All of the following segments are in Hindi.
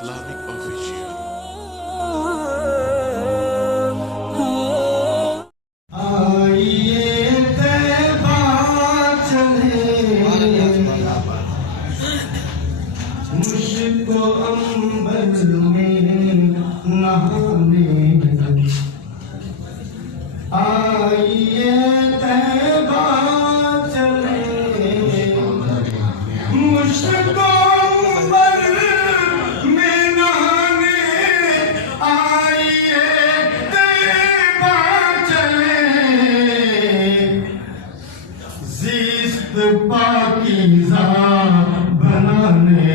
Islamic official. मुझको अंबर में नहाने आइए तैबा चले मुझको अंबर में नहाने आइए तैबा चले ज़िस्त पाकीज़ा बनाने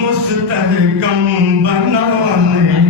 मुस्तहकम बनाने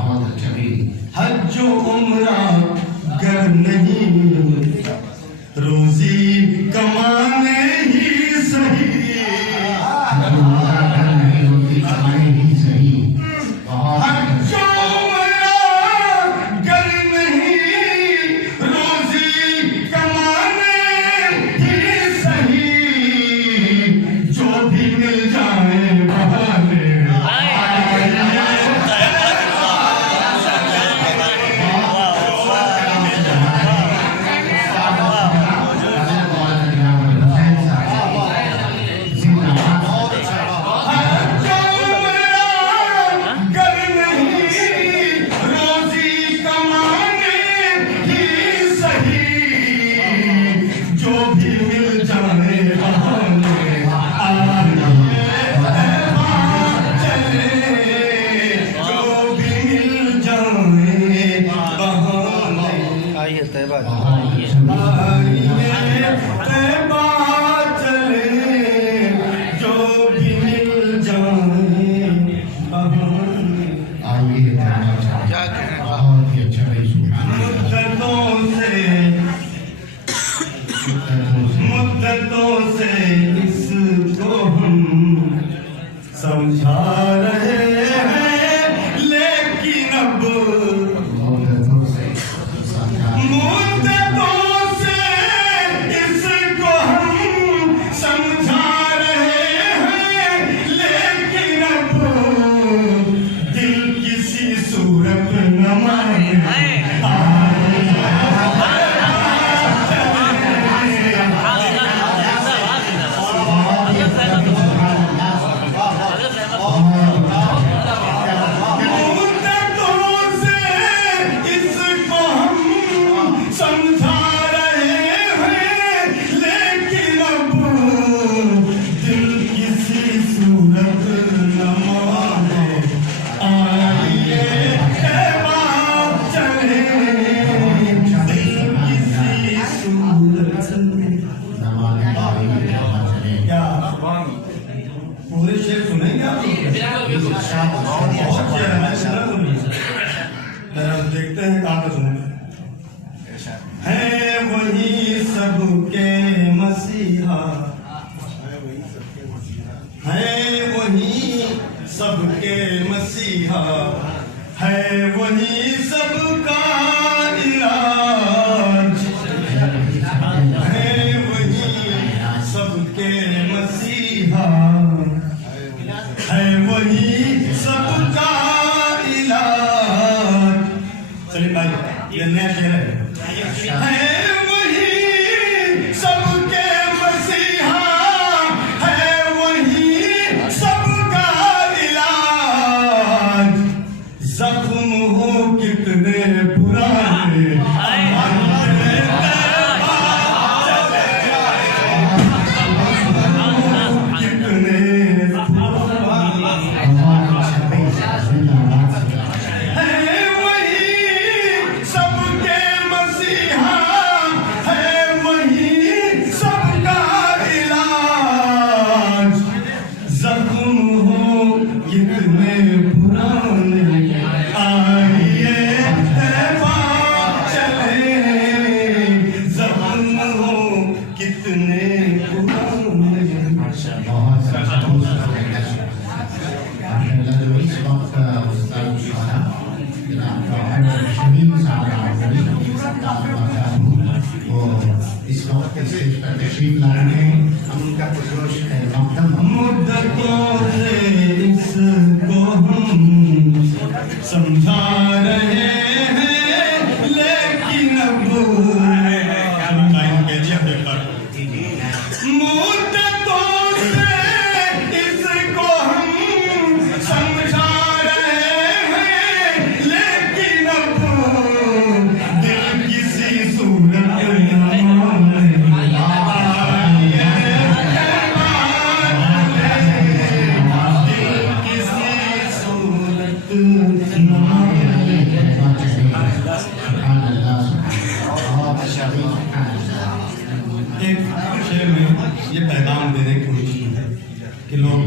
बहुत अच्छा भी हज उम्रा गर नहीं रोजी कमाने ही सही रोटी कमाने ही सही बहुत हज उम्रा गर नहीं रोजी कमाने ही सही जो भी मिल जाए बहाने मुद्दतों से इसको हम समझा रहे हैं लेकिन अब मुद्दतों से इसको हम समझा रहे हैं लेकिन अब दिल किसी सूरत न माने पूरे शेर सुनेंगे आप देखते हैं कहाँ पर सुनेंगे है वही सबके मसीहा है वही सबके मसीहा है वही सबका इलाज है वही सबके मसीहा है वही सबका इलाज। चलिए भाई ये नया शेर है वही सबके मसीहा है वही सबका इलाज जख्म हो कितने पुराने मुद्दतों से इसको हम समझा रहे हैं लेकिन अब मुद्दतों से इसको हम समझा रहे हैं लेकिन अब दिल किसी सूरत एक शेर में ये पैगाम देने की कोशिश है कि लोग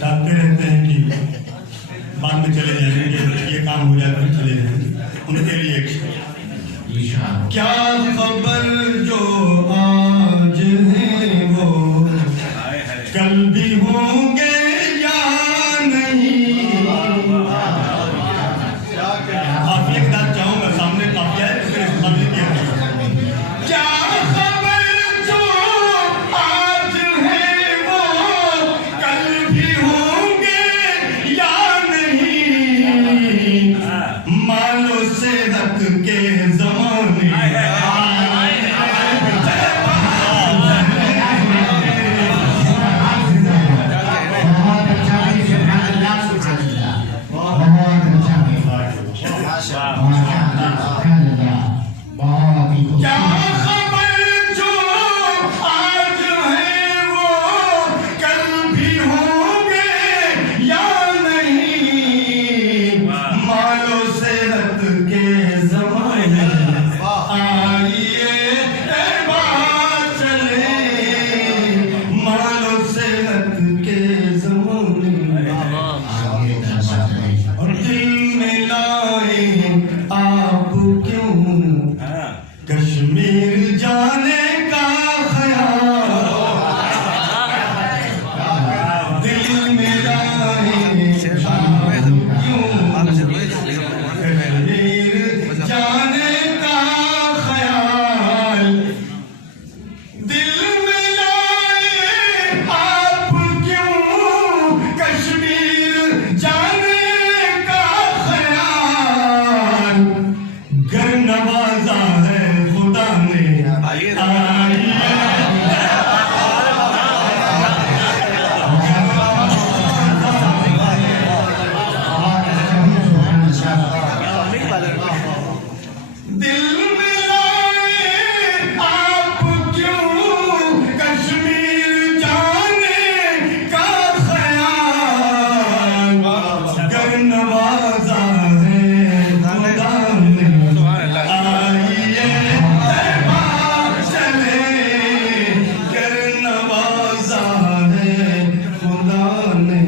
डालते रहते हैं कि बाद में चले जाएंगे काम हो जाए फिर चले जाएंगे। उनके लिए एक इशारा क्या खबर जो आज है वो कल भी होंगे या नहीं। काफिया के साथ चाहूंगा, सामने काफिया है तो फिर सामने किया क्या खबर जो आज है वो कल भी होंगे या नहीं। मालो सेहत के जमाने क्या खबर जो आज है वो कल भी होंगे या नहीं। मालो सेहत के ज़माने आइए बात चले। मालो सेहत के ज़माने और दिल में लाए आप क्यों कश्मीर जाने का ख्याल। दिल मेरा है क्यों कश्मीर जाने का ख्याल। दिल में लाए आप क्यों कश्मीर जाने का ख्याल। घर नवाजा है खुदा ने दिल में लाए आप क्यों कश्मीर जाने का ख्याल। घर नवाजा है खुदा ने आइए चले। घर नवाजा है खुदा ने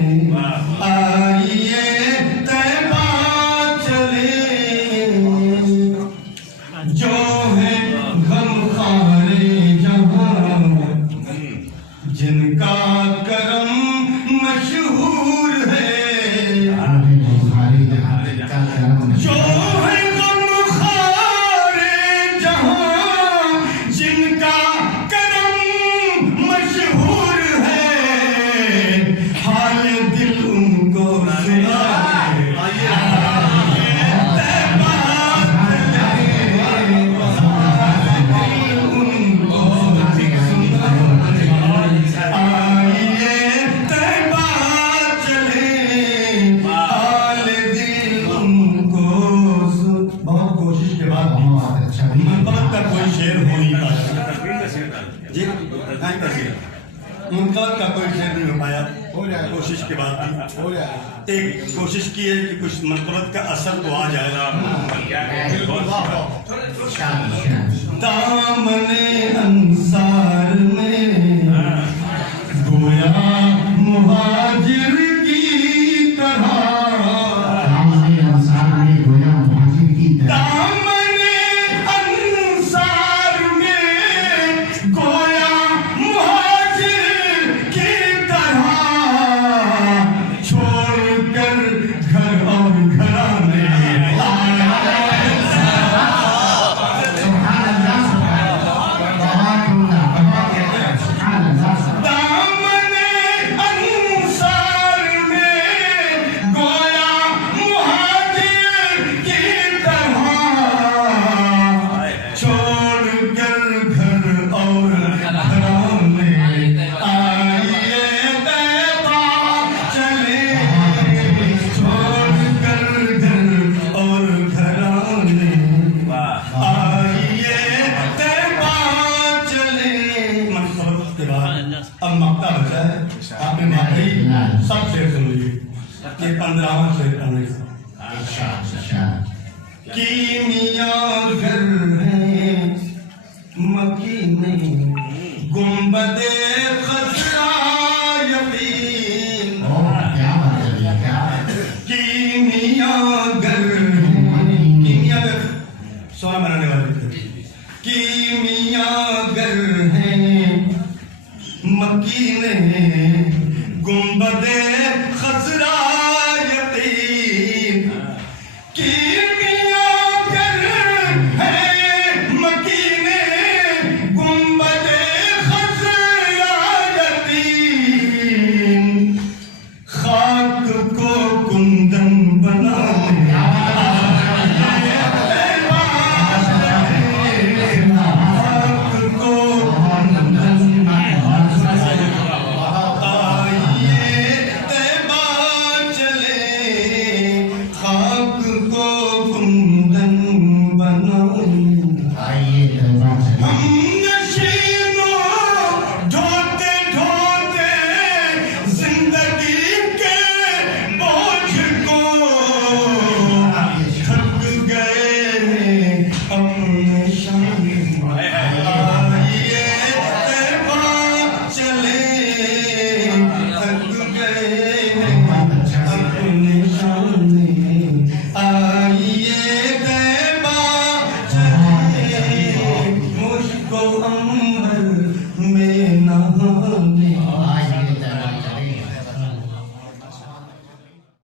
आइए तैबा चले। जो है गम खारे जहां जिनका करम मशहूर है। जो है गम खारे जहां जिनका करम मशहूर है। हाल दिल उनको सुना मुमताज का कोई शेर नहीं हो पाया। कोशिश के बाद भी एक कोशिश की है कि कुछ मनफरत का असर तो आ जाएगा। दामने अंसार में गोया मुहाजिर की तरह। अब मक्ता बचा है, आपने माता सब शेर सुन लीजिए। ये 15वां शेर की मियाँ घर है मकी में गुंबदे खसरा यकीन। की मियाँ घर नसीब